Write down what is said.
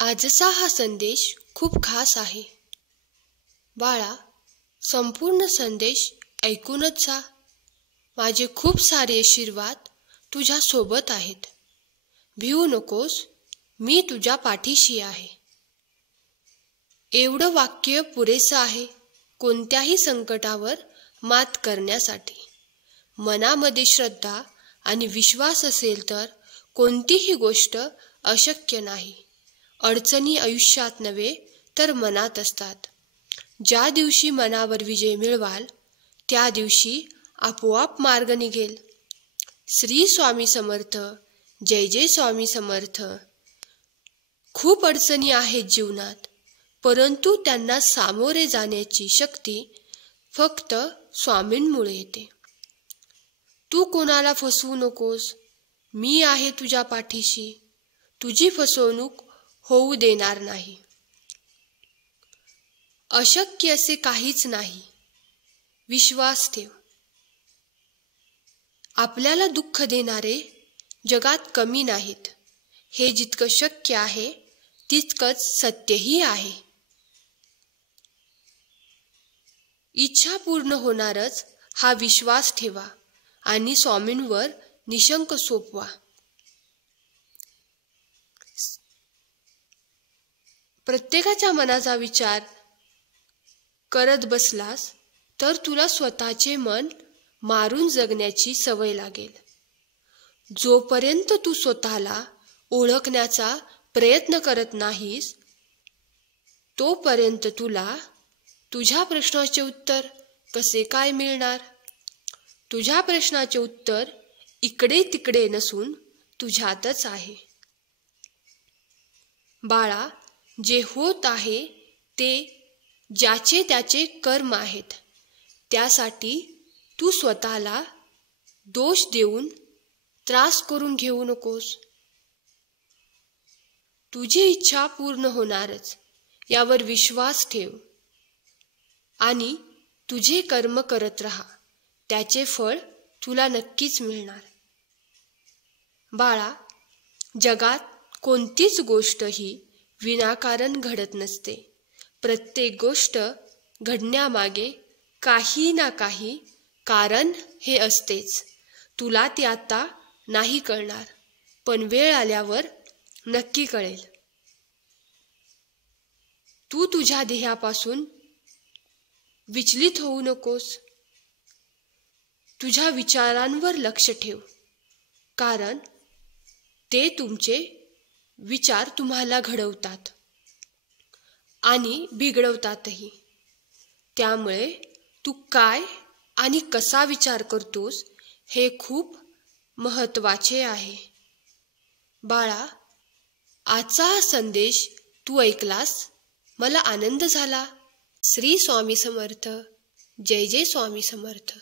आजचा हा संदेश खूप खास आहे. बाळा, संपूर्ण संदेश ऐकूनच जा. माझे खूप सारे आशीर्वाद तुझ्या सोबत आहेत. भिवू नकोस, मी तुझ्या पाठीशी आहे. एवढं वाक्य पुरेसं आहे कोणत्याही संकटावर मात करण्यासाठी. मनामध्ये श्रद्धा आणि विश्वास असेल तर कोणतीही गोष्ट अशक्य नाही. अडचणी आयुष्यात नव्हे तर मनात असतात. ज्या दिवशी मनावर विजय मिळवाल त्या दिवशी आपोआप मार्ग निघेल. श्री स्वामी समर्थ. जय जय स्वामी समर्थ. खूप अडचणी आहेत जीवनात, परंतु त्यांना सामोरे जाण्याची शक्ती फक्त स्वामींमुळे येते. तू कोणाला फसवू नकोस. मी आहे तुझ्या पाठीशी. तुझी फसवणूक होऊ देणार नाही. अशक्य असे काहीच नाही. विश्वास ठेव. आपल्याला दुःख देणारे जगात कमी नाहीत. हे जितकं शक्य आहे तितकंच सत्यही आहे. इच्छा पूर्ण होणारच हा विश्वास ठेवा आणि स्वामींवर निशंक सोपवा. प्रत्येकाच्या मनाचा विचार करत बसलास तर तुला स्वतःचे मन मारून जगण्याची सवय लागेल. जोपर्यंत तू स्वतःला ओळखण्याचा प्रयत्न करत नाहीस तोपर्यंत तुला तुझ्या प्रश्नाचे उत्तर कसे काय मिळणार? तुझ्या प्रश्नाचे उत्तर इकडे तिकडे नसून तुझ्यातच आहे. बाळा, जे होत आहे ते ज्याचे त्याचे कर्म आहेत. त्यासाठी तू स्वतःला दोष देऊन त्रास करून घेऊ नकोस. तुझी इच्छा पूर्ण होणारच यावर विश्वास ठेव आणि तुझे कर्म करत राहा. त्याचे फळ तुला नक्कीच मिळणार. बाळा, जगात कोणतीच गोष्ट ही विनाकारण घडत नसते. प्रत्येक गोष्ट घडण्यामागे काही ना काही कारण हे असतेच. तुला ते आता नाही कळणार, पण वेळ आल्यावर नक्की कळेल. तू तुझ्या ध्येयापासून विचलित होऊ नकोस. तुझ्या विचारांवर लक्ष ठेव, कारण ते तुमचे विचार तुम्हाला घडवतात आणि बिघडवतातही. त्यामुळे तू काय आणि कसा विचार करतोस हे खूप महत्त्वाचे आहे. बाळा, आजचा हा संदेश तू ऐकलास, मला आनंद झाला. श्री स्वामी समर्थ. जय जय स्वामी समर्थ.